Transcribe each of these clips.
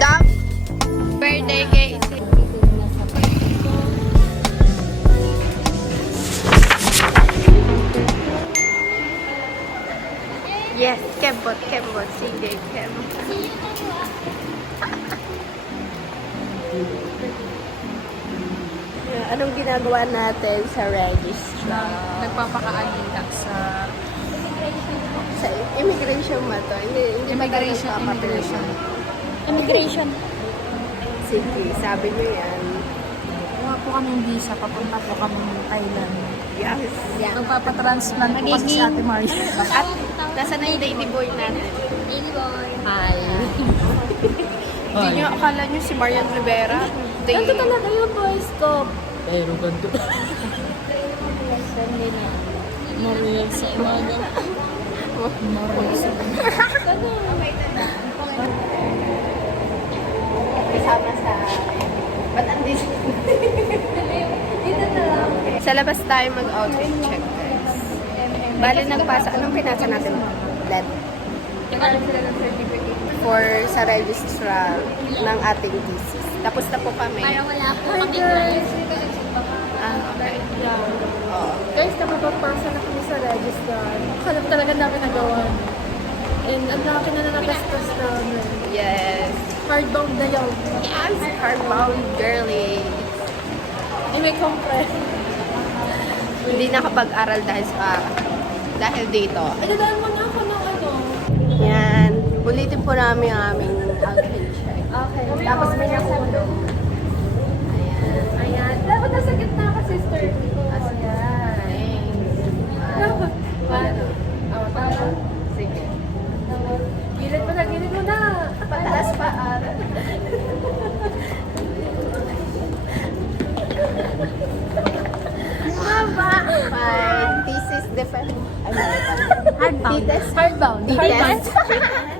Dam birthday cake. Yes, kembot. Sige, kembot. Anong ginagawa natin sa registrar? Nagpapakaalila sa Sa immigration ba to? Hindi immigration. Sige, sabi mo yan. Wala po kaming visa, papunta po kami ng Thailand. Yes. Magpapatransplant po kasi si Ate Maria. At nasa na yung lady boy natin? Lady boy. Hi. Hindi nyo, akala nyo si Marian Rivera? Ganto talaga yung voice ko. Pero ganito. Mariel sa imaga. Mariel sa Kasama sa... Ba't ang Disney? Dito na lang. Sa labas tayo mag-outfit check, guys. Bali nagpasa. Anong pinasa natin? Blood. Nagkaroon sila ng certificate. For sa registrar ng ating thesis. Tapos na po kami. Parang wala po kami guys. Okay. Oo. Guys, nakapag-parsa na kami sa register. Alam talaga namin nagawa. And ang laki na nagastos namin. Yes. Hardbound na yun. Yes, hardbound girly. Hindi may compress. Hindi nakapag-aral dahil dito. Dadaan mo na ako ng ano. Yan. Ulitin po namin ang aming outfit check. Okay. Tapos may nakulong. Ayan. Dapat nasa gitna ka, sister. Ayan. Dapat. Paano? Tama. Sige. Gilid mo na. Pataas pa. Mama! Fine. Thesis defense. Hardbound. Test.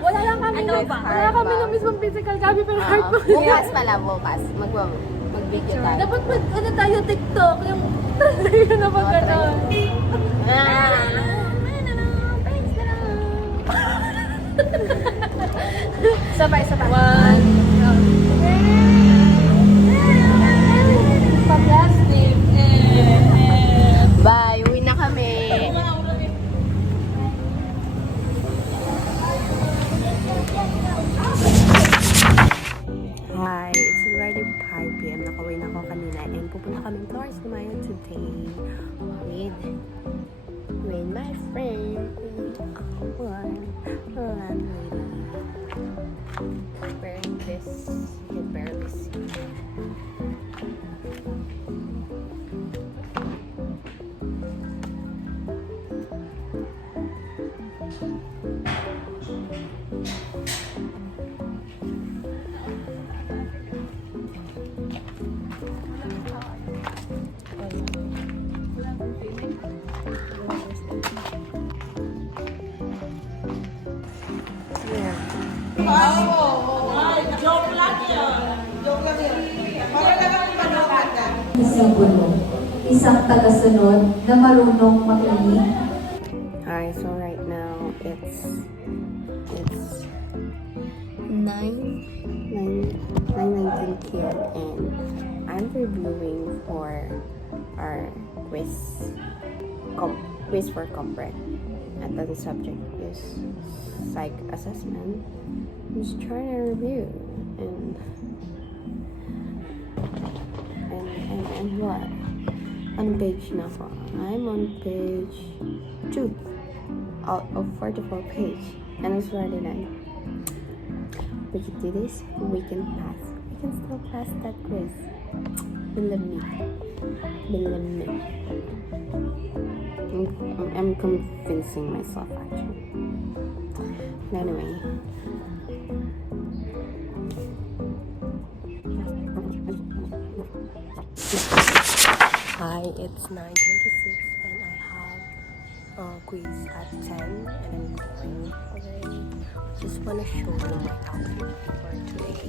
Wala lang kami. Ano ba? Wala kami ng mismong physical copy pero hardbound. Bukas pala, bukas. Mag-video tayo. Dapat ano tayo TikTok. Yung yun na pag gano'n. Sabay. One. Pa-plastic. Bye. Uwi na kami. Hi, it's already 5 p.m. Nakaway na ako kanina and pupunta kami Flores Lumaya today with my friend landlady. Wearing this, you can barely see. Isang tagasunod na marunong makinig. Hi, so right now it's 9:19 p.m. and I'm reviewing for our quiz for Compre. And the subject is psych assessment. I'm just trying to review and what? On page na ako. I'm on page 2 out of 44 page and it's already 9. We can do this. We can pass. We can still pass that quiz. Believe me. I'm convincing myself actually. Anyway. Hi, it's 9:26 and I have a quiz at 10 and I'm going already. Just want to show you my outfit for today.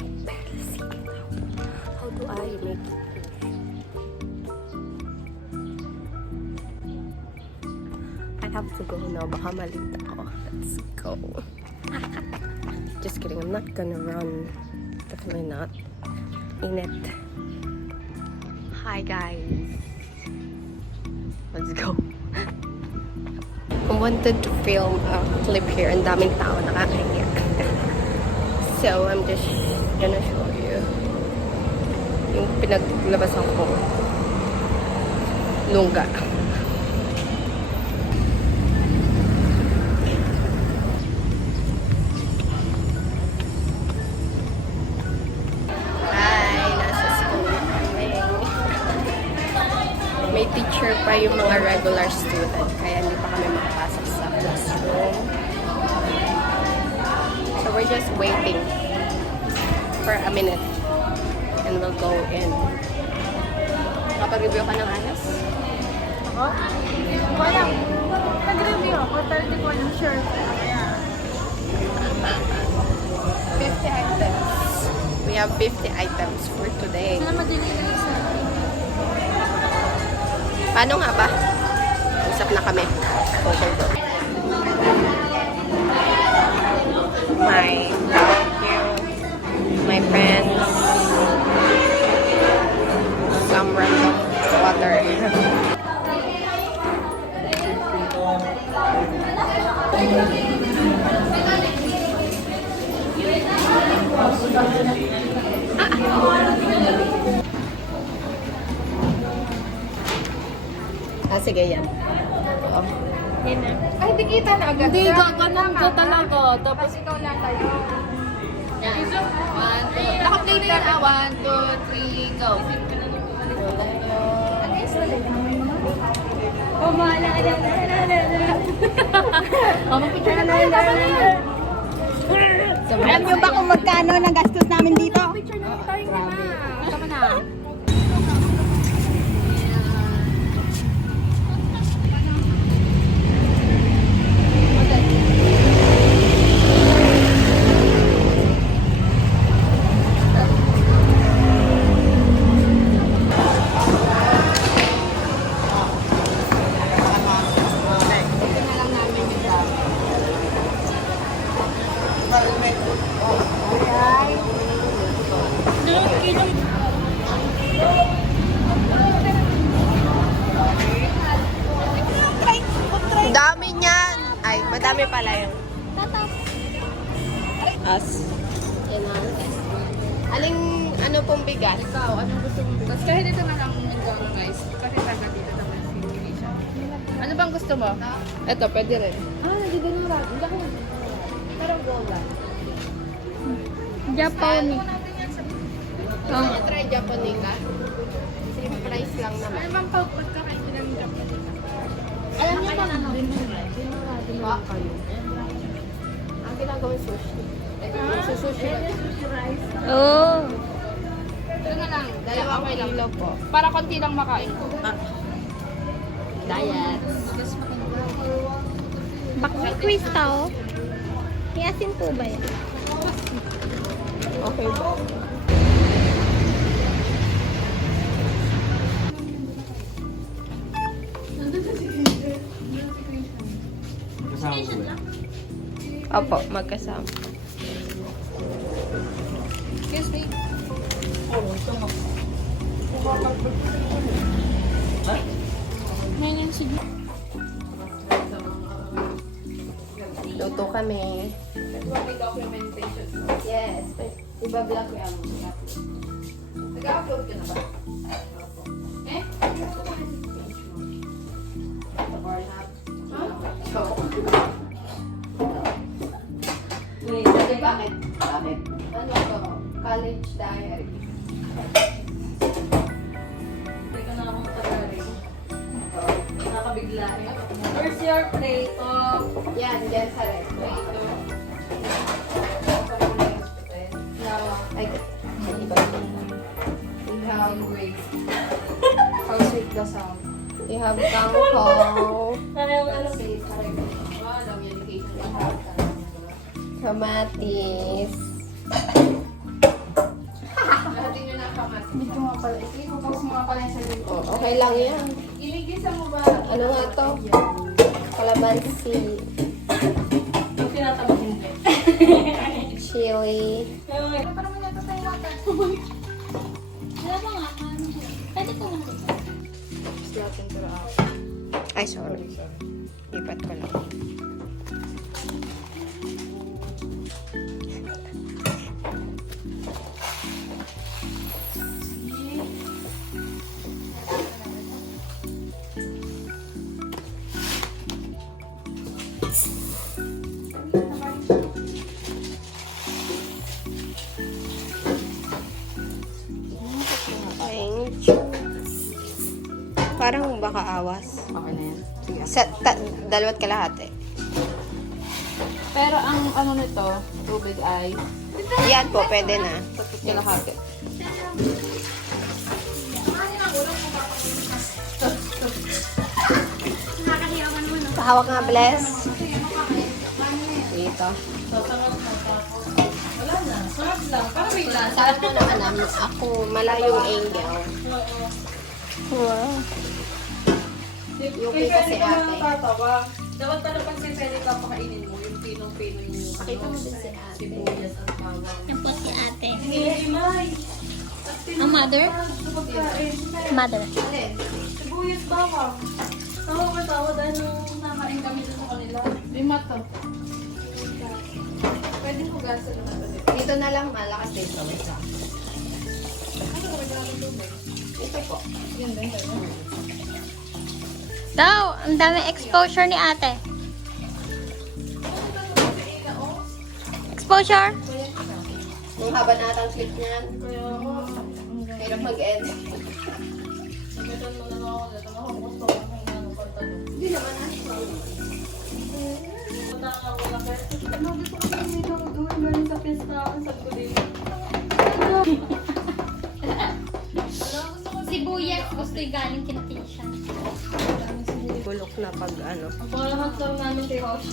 You barely see it. How do I make it? have to go now. Baka malita ako. Let's go. Just kidding. I'm not gonna run. Definitely not. Init. Hi guys. Let's go. I wanted to film a clip here. Ang daming tao nakakahiya. So, I'm just gonna show you yung pinaglabasan ko. Lungga. May teacher pa yung mga regular student, kaya hindi pa kami makapasok sa classroom. So we're just waiting for a minute and we'll go in. Kapag-review ka ng ayos? Ako? Wala. Nag-review ako, pero hindi ko alam sure. Kaya. 50 items. We have 50 items for today. Sana madali na isa. Paano nga ba? Usap na kami. Go, go, go. My friends. Some random water. Sige yan. Oo. Ay, di kita na agad. Hindi, gaganong ka talaga. Tapos ikaw lang tayo. Yan. 1, 2. Naka-play na yun. 1, 2, 3, go. Pumala ka lang. Pumapicture na lang. Alam niyo ba kung magkano nagastos namin dito? Picture na lang tayo na. Tama na. Dami niyan. Ay, madami pala yun. As. Yan na. Aling ano pong bigas? Ikaw, anong gusto mong bigas? Kahit ito na lang Mindoro guys. Kahit taga dito naman si Felicia. Ano bang gusto mo? Ito, pwede rin. Nandito na lang. Hindi ako parang boba. Japanese. Gusto niyo try Japonica? Same price lang naman. Ano bang pagkakain ko ng Japan? Alam niyo ba ano? Pa? Ang ginagawin sushi. Sushi. Oo. Ito na lang. Dalawang Okay lang. kilo po. Para konti lang makain ko. Diet. Bakit quiz tao? Iasin po ba yan? Okay po. Opo, magkasama. Excuse me. May yan sige. Luto kami. May documentation. Yes. Iba-vlog ko yan. Nag-upload ka na ba? Eh? Bakit? Bakit? Ano to? College diary. Hindi ka na akong tagali. Nakakabigla eh. Where's your plate of... Yan, yan sa red. Ay, iba. We have Grace. how sweet the sound. We have kangkong, kamatis. Lahatin nyo na ang kamas. Medyo nga pala. Ipapos mo nga pala yung sarili ko. Oh, okay lang yan. Iligisa mo ba? Ano nga to? Kalabasa. Kalamansi. Tinatabak hindi. Chili. Parang may natatay natin. Wala ba nga? Pwede po nga. Natin pero Ay, sorry. Lipat ko lang. Thank you. Parang baka awas. Okay na yan. Sige. Dalawat kalahati. Pero ang ano nito, tubig ay Yan po, pwede na. tapos kalahati. Pahawak nga, bless. Dito. Wala na. Sarap lang. Parang may lasa. Saan mo naman namin? Ako, malayong angel. Wow. Yung Kay kasi Feli ka ate. lang tatawa. Dapat pala pag si Feli ka pakainin mo, yung pinong-pino yung Pakita mo din si ate. sibuyas at bawang. Yan po si ate. Hey, May! Ang mother? Mother. Sibuyas bawang. Tawa dahil nung nakain kami dito sa kanila. Lima to. Pwede ko gasa naman to. Dito na lang, malakas dito. Wait lang. Ito po. Yan din. Daw, ang dami exposure ni ate. Exposure? Yung haba na atang clip niyan. Kaya ako, Hirap mag-edit. sabitan mo na lang ako dito. Ako, gusto ko kung ano pagtanong. Hindi naman ah. Punta nga ako na kaya. Ano gusto ko kami dito doon galing sa pistahan sa Gulili. Sibuyas, gusto yung galing kina Tisha. Bulok na pag ano. Ang pangalahat lang namin kay Hosh.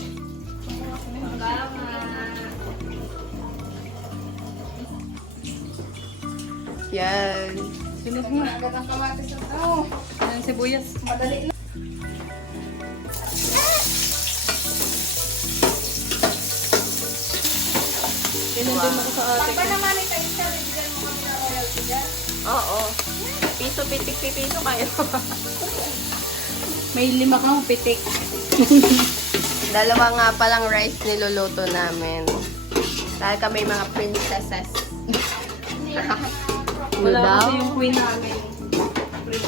Yan. Sinis mo. Agad ang kamatis ng tao. Yan, sibuyas. Madali na. Ganyan din ako sa ate. Pag naman ito, isa, bibigyan mo kami ng royalty dyan. Oo. Piso, pitik, piso kayo. May 5 kang pitik. Dalawa nga palang rice niluluto namin. Dahil kami mga princesses. Wala Daw? kasi yung queen namin.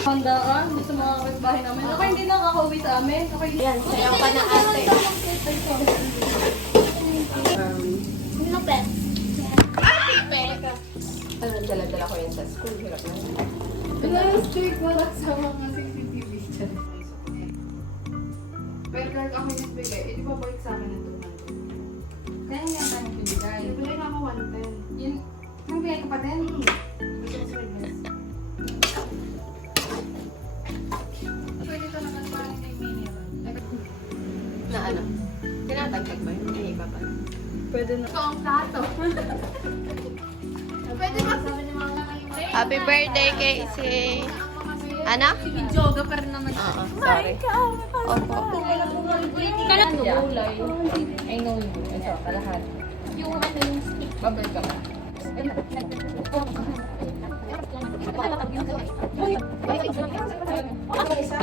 Handaan, gusto mga kapitbahay namin. Ako hindi nakaka-uwi sa amin. Ako hindi. Yan, sayaw ka na ate. Ano pe? Ano, dala-dala ko yun sa school. Hirap na. Plastic, wala sa mga CCTV dyan. Pero kahit ako yung nagbigay, di ba balik sa akin ng 200? Kaya nga tayo pinigay. Nagbigay na ako 110. Yun, nagbigay ko pa din. Pwede ito naman parang may mineral. Na ano? Tinatagtag ba yun? Ay, iba pa. Pwede na. Ito ang plato. Pwede ba? Sabi ni mga kayo. Happy birthday, Casey! Ano? Yoga pa rin naman. Oo, sorry. Opo. Gulay. I know you. Ito, kalahat. Yung ano yung stick. Bubble gum.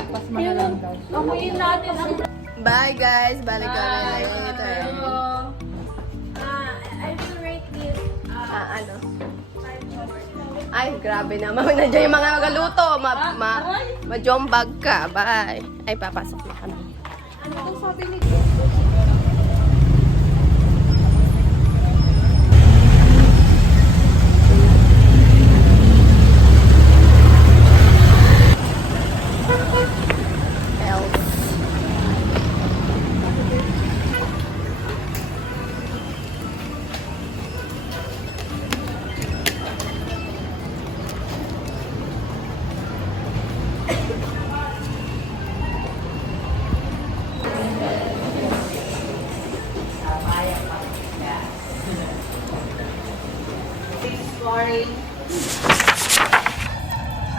Mas magalang daw. Amuyin natin ang... Bye, guys! Balik kami later. I will rate this Ano? Ay, grabe naman. Nandiyan yung mga magaluto. Ma-jombag ka. Bye. Ay, papasok na kami. Ano sabi ni Else.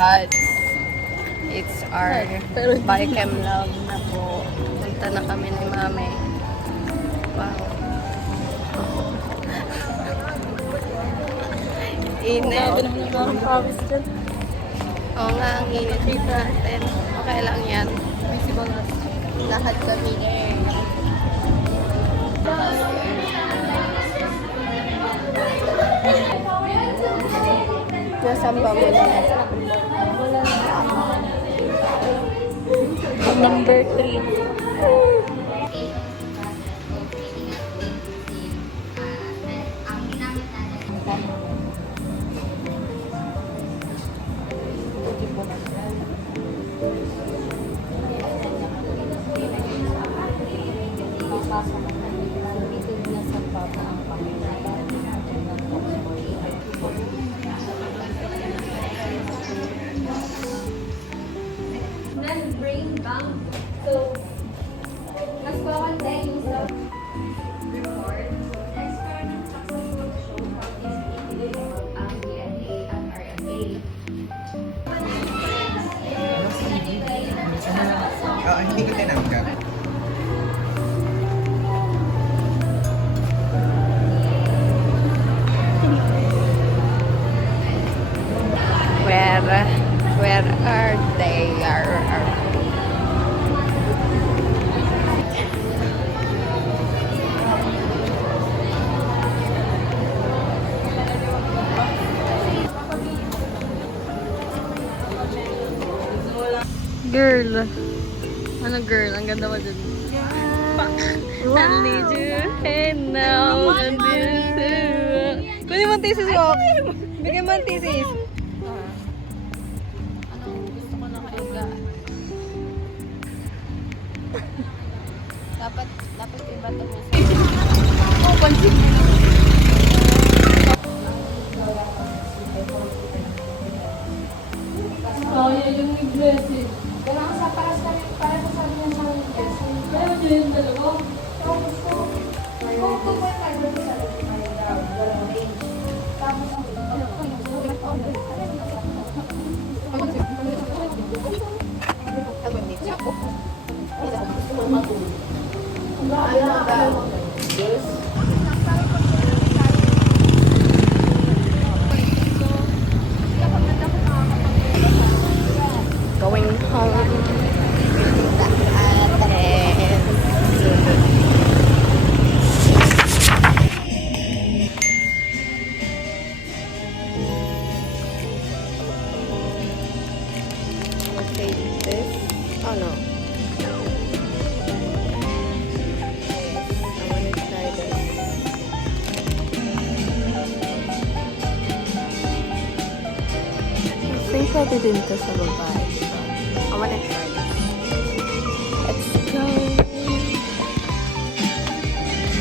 Hot. It's our Barcam love na po. Punta na kami ni dami. Wow. Init. Oo nga, ang init dito natin. Okay lang yan. Lahat kami eh. Nasamba mo na natin. Number 3. Non-brain bank. So, mas bawal tayo yung sa report. Next time, show how is ang DNA at RNA. Hindi ko tinanggap. Where are they? Girl. Ano girl? Ang ganda mo dun. Wow. I need you and now and this. Kunin mo ang thesis mo. Bigyan mo ang thesis. Gusto ko na kaiga. dapat iba ito mo. Oh, pansin. Oh, yan yung nag-blessing. Kailangan sa para sa sabi niya sa yes. Ayaw niyo yung dalawa. So, gusto. Kung 2.5 versus 75 daw, walang range. Tapos, Going home. Okay, this. Oh no. I want to try this. I think pwede din to sa babae. I want to try this. Let's go.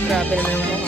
Grabe naman mo.